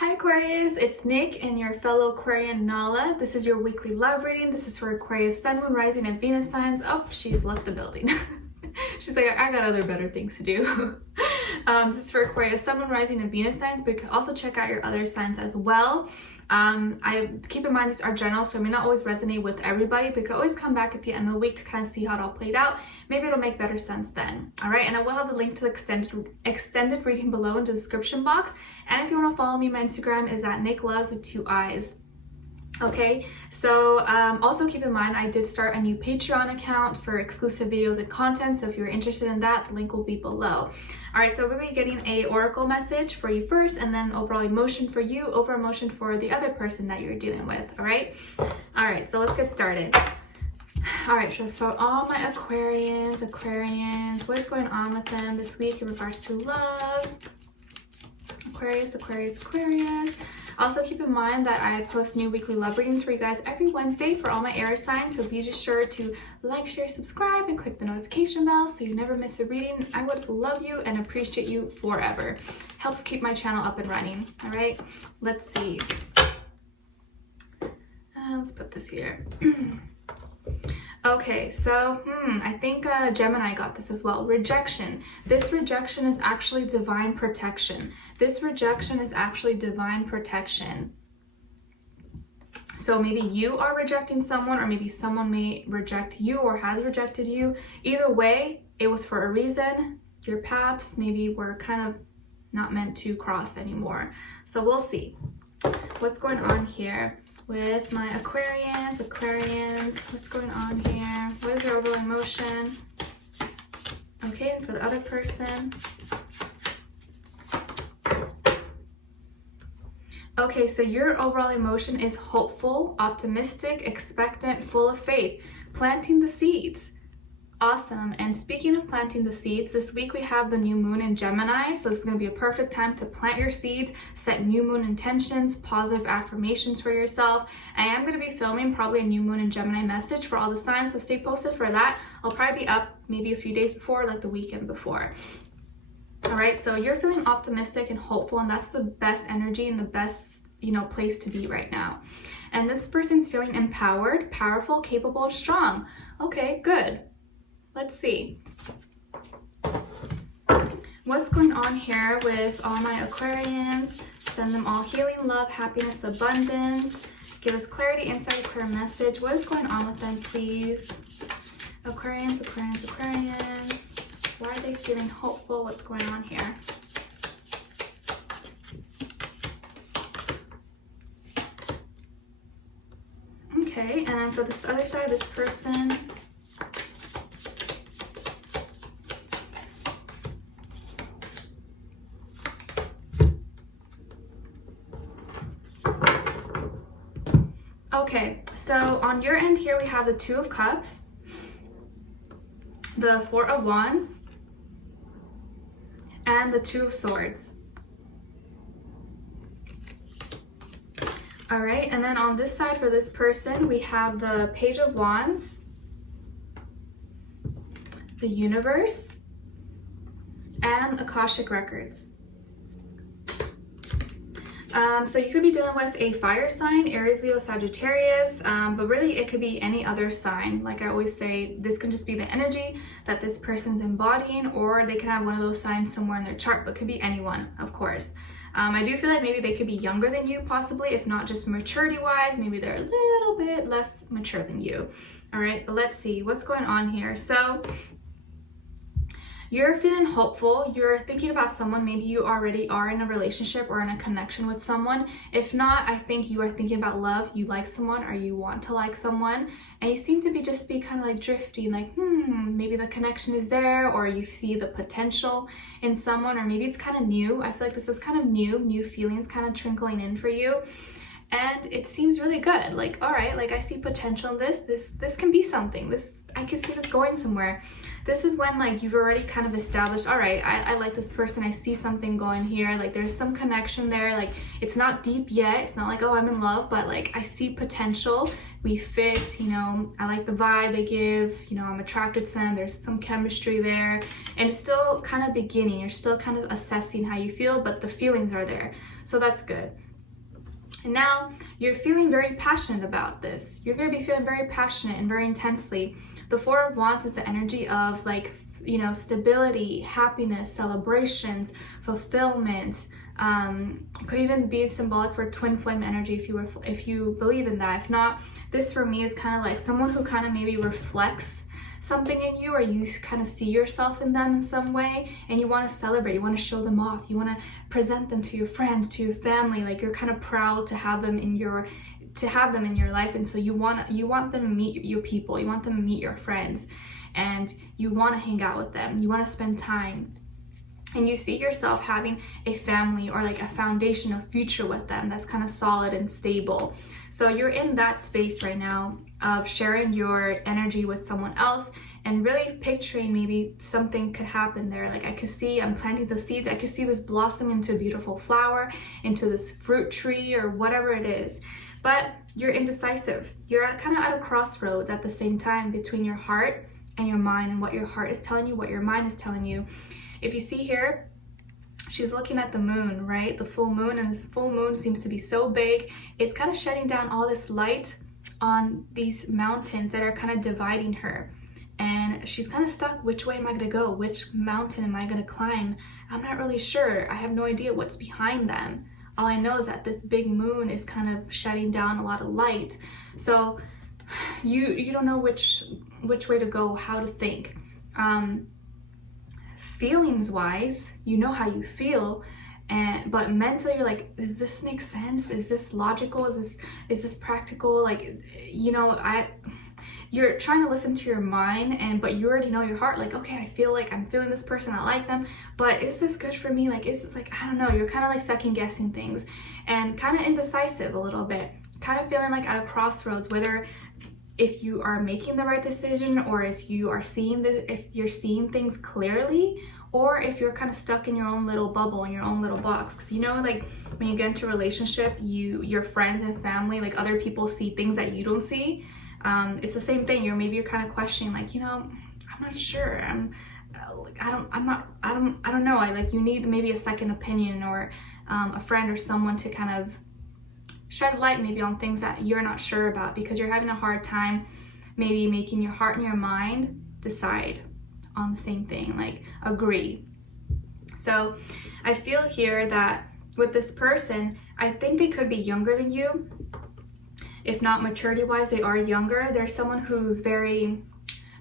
Hi Aquarius, it's Nick and your fellow Aquarian Nala. This is your weekly love reading. This is for Aquarius, Sun, Moon, Rising, and Venus signs. Oh, she's left the building. She's like, I got other better things to do. This is for Aquarius, Sun, Moon, Rising, and Venus signs, but you can also check out your other signs as well. I keep in mind these are general, so it may not always resonate with everybody, but you can always come back at the end of the week to kind of see how it all played out. Maybe it'll make better sense then. All right, and I will have the link to the extended reading below in the description box. And if you want to follow me, my Instagram is at Nicloves with 2 eyes. Okay, so also keep in mind I did start a new Patreon account for exclusive videos and content, so if you're interested in that, the link will be below. All right, so we're going to be getting a oracle message for you first, and then overall emotion for you, over emotion for the other person that you're dealing with. All right, so let's get started. All right, so for all my Aquarians, what is going on with them this week in regards to love? Aquarius. Also keep in mind that I post new weekly love readings for you guys every Wednesday for all my air signs, so be sure to like, share, subscribe, and click the notification bell so you never miss a reading. I would love you and appreciate you forever. Helps keep my channel up and running. All right, let's see. Let's put this here. Okay, so I think Gemini got this as well. Rejection. This rejection is actually divine protection. So maybe you are rejecting someone, or maybe someone may reject you or has rejected you. Either way, it was for a reason. Your paths maybe were kind of not meant to cross anymore. So we'll see what's going on here with my Aquarians. What's going on here? What is their overall emotion? Okay, and for the other person. Okay, so your overall emotion is hopeful, optimistic, expectant, full of faith, planting the seeds. Awesome. And speaking of planting the seeds, this week we have the new moon in Gemini, so this is going to be a perfect time to plant your seeds, set new moon intentions, positive affirmations for yourself. I am going to be filming probably a new moon in Gemini message for all the signs, so stay posted for that. I'll probably be up maybe a few days before, like the weekend before. All right, so you're feeling optimistic and hopeful, and that's the best energy and the best, place to be right now. And this person's feeling empowered, powerful, capable, strong. Okay, good. Let's see. What's going on here with all my Aquarians? Send them all healing, love, happiness, abundance. Give us clarity, insight, clear message. What is going on with them, please? Aquarians. Why are they feeling hopeful? What's going on here? Okay, and then for this other side, this person. Okay, so on your end here, we have the 2 of Cups, the 4 of Wands, and the 2 of Swords. All right, and then on this side for this person, we have the Page of Wands, the Universe, and Akashic Records. So you could be dealing with a fire sign, Aries, Leo, Sagittarius, but really it could be any other sign. Like I always say, this can just be the energy that this person's embodying, or they can have one of those signs somewhere in their chart, but could be anyone, of course. I do feel like maybe they could be younger than you, possibly, if not just maturity-wise, maybe they're a little bit less mature than you. All right, but let's see what's going on here. So you're feeling hopeful, you're thinking about someone, maybe you already are in a relationship or in a connection with someone. If not, I think you are thinking about love, you like someone or you want to like someone, and you seem to be kind of like drifting, like, maybe the connection is there, or you see the potential in someone, or maybe it's kind of new. I feel like this is kind of new feelings kind of trickling in for you. And it seems really good. Like, all right, like I see potential in this can be something. I can see this going somewhere. This is when like you've already kind of established, all right, I like this person, I see something going here, like there's some connection there. Like it's not deep yet, it's not like, oh, I'm in love, but like I see potential, we fit, I like the vibe they give, I'm attracted to them, there's some chemistry there, and it's still kind of beginning, you're still kind of assessing how you feel, but the feelings are there, so that's good. And now you're feeling very passionate about this. You're going to be feeling very passionate and very intensely. The Four of Wands is the energy of like, you know, stability, happiness, celebrations, fulfillment. Could even be symbolic for twin flame energy if you believe in that. If not, this for me is kind of like someone who kind of maybe reflects something in you, or you kind of see yourself in them in some way, and you want to celebrate, you want to show them off, you want to present them to your friends, to your family, like you're kind of proud to have them in your life, and so you want them to meet your people, you want them to meet your friends, and you want to hang out with them, you want to spend time, and you see yourself having a family or like a foundation of future with them that's kind of solid and stable. So you're in that space right now of sharing your energy with someone else and really picturing maybe something could happen there. Like I could see, I'm planting the seeds, I could see this blossom into a beautiful flower, into this fruit tree or whatever it is. But you're indecisive. You're kind of at a crossroads at the same time between your heart and your mind, and what your heart is telling you, what your mind is telling you. If you see here, she's looking at the moon, right? The full moon, and the full moon seems to be so big. It's kind of shedding down all this light on these mountains that are kind of dividing her. And she's kind of stuck. Which way am I going to go? Which mountain am I going to climb? I'm not really sure. I have no idea what's behind them. All I know is that this big moon is kind of shedding down a lot of light. So you don't know which way to go, how to think. Feelings wise, you know how you feel, but mentally you're like, does this make sense? Is this logical? Is this practical? Like, you know, you're trying to listen to your mind, but you already know your heart, like, okay, I feel like I'm feeling this person, I like them, but is this good for me? Like, is it like, I don't know, you're kind of like second guessing things and kind of indecisive a little bit, kind of feeling like at a crossroads, whether if you are making the right decision, or if you are if you're seeing things clearly, or if you're kind of stuck in your own little bubble, in your own little box. Because you know, like when you get into a relationship, your friends and family, like other people see things that you don't see. It's the same thing. You're kind of questioning, like, you know, I'm not sure. I don't know. You need maybe a second opinion, or a friend or someone to kind of shed light maybe on things that you're not sure about, because you're having a hard time maybe making your heart and your mind decide on the same thing, like agree. So I feel here that with this person, I think they could be younger than you. If not maturity wise, they are younger. They're someone who's very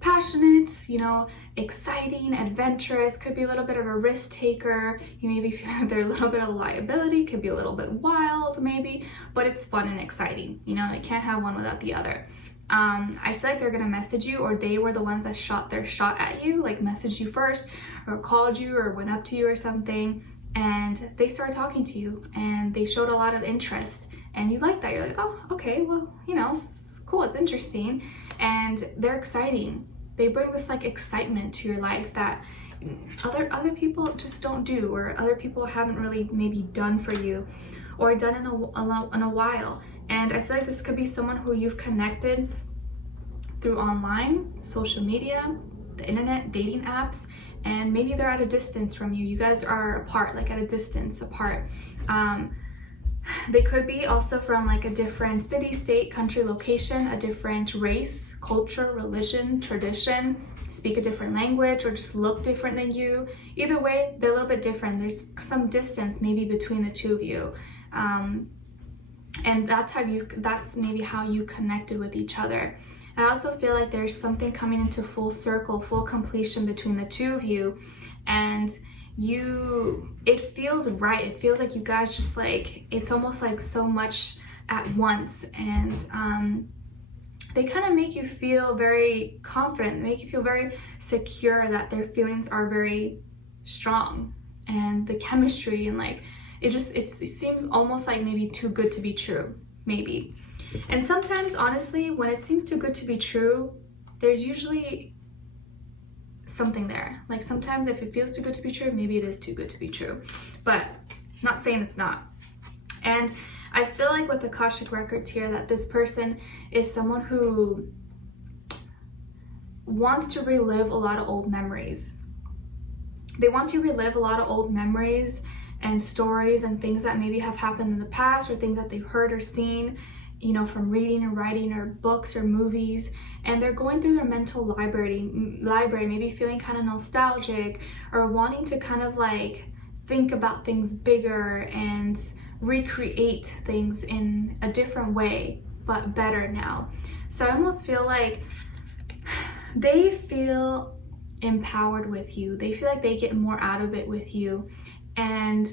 passionate, you know, exciting, adventurous, could be a little bit of a risk taker. You maybe feel like they're a little bit of a liability, could be a little bit wild maybe, but it's fun and exciting. You know, they can't have one without the other. I feel like they're gonna message you, or they were the ones that shot their shot at you, like messaged you first, or called you, or went up to you or something, and they started talking to you, and they showed a lot of interest, and you like that. You're like, oh, okay, well, you know, it's cool, it's interesting, and they're exciting. They bring this like excitement to your life that other people just don't do, or other people haven't really maybe done for you, or done in a while. And I feel like this could be someone who you've connected through online, social media, the internet, dating apps, and maybe they're at a distance from you. You guys are apart, like at a distance apart. They could be also from like a different city, state, country, location, a different race, culture, religion, tradition, speak a different language, or just look different than you. Either way, they're a little bit different. There's some distance maybe between the two of you. And that's maybe how you connected with each other. I also feel like there's something coming into full circle, full completion between the two of you, and it feels right. It feels like you guys just like, it's almost like so much at once, and they kind of make you feel very confident, they make you feel very secure that their feelings are very strong, and the chemistry, and like it seems almost like maybe too good to be true, maybe. And sometimes, honestly, when it seems too good to be true, there's usually something there. Like sometimes if it feels too good to be true, maybe it is too good to be true, but not saying it's not. And I feel like with the Akashic records here that this person is someone who wants to relive a lot of old memories. They want to relive a lot of old memories and stories and things that maybe have happened in the past, or things that they've heard or seen, you know, from reading or writing or books or movies. And they're going through their mental library, maybe feeling kind of nostalgic or wanting to kind of like think about things bigger and recreate things in a different way, but better now. So I almost feel like they feel empowered with you. They feel like they get more out of it with you. And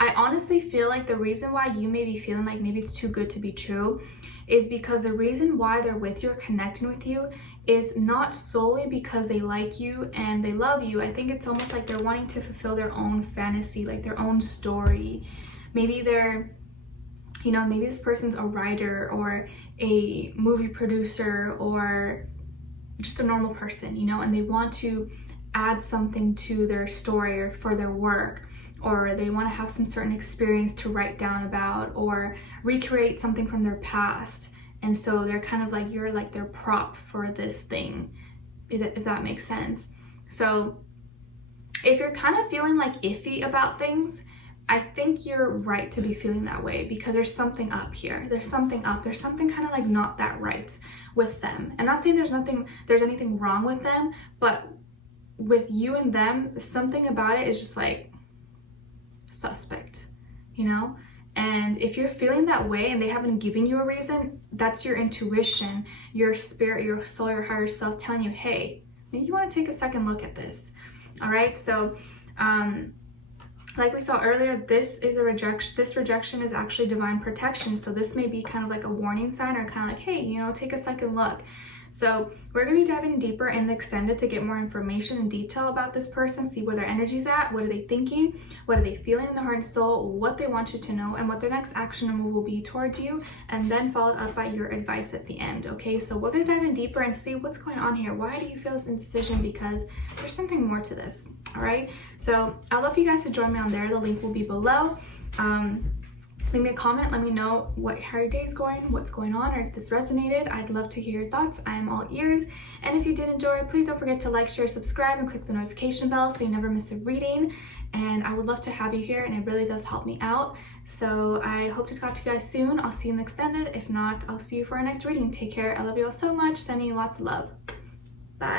I honestly feel like the reason why you may be feeling like maybe it's too good to be true is because the reason why they're with you or connecting with you is not solely because they like you and they love you. I think it's almost like they're wanting to fulfill their own fantasy, like their own story. Maybe they're, you know, maybe this person's a writer or a movie producer or just a normal person, you know, and they want to add something to their story or for their work, or they want to have some certain experience to write down about or recreate something from their past. And so they're kind of like, you're like their prop for this thing, if that makes sense. So if you're kind of feeling like iffy about things, I think you're right to be feeling that way, because there's something up here. There's something up. There's something kind of like not that right with them. I'm not saying there's anything wrong with them, but with you and them, something about it is just like suspect, you know? And if you're feeling that way and they haven't given you a reason, that's your intuition, your spirit, your soul, your higher self telling you, hey, maybe you want to take a second look at this. All right. So, like we saw earlier, this is a rejection. This rejection is actually divine protection. So this may be kind of like a warning sign, or kind of like, hey, you know, take a second look. So we're going to be diving deeper in the extended to get more information and detail about this person, see where their energy's at, what are they thinking, what are they feeling in the heart and soul, what they want you to know, and what their next action or move will be towards you, and then followed up by your advice at the end. Okay, so we're going to dive in deeper and see what's going on here. Why do you feel this indecision? Because there's something more to this. All right, so I'd love for you guys to join me on there. The link will be below. Leave me a comment, let me know how your day is going, what's going on, or if this resonated. I'd love to hear your thoughts. I'm all ears. And if you did enjoy, please don't forget to like, share, subscribe, and click the notification bell so you never miss a reading. And I would love to have you here, and it really does help me out. So I hope to talk to you guys soon. I'll see you in the extended. If not, I'll see you for our next reading. Take care. I love you all so much. Sending you lots of love. Bye.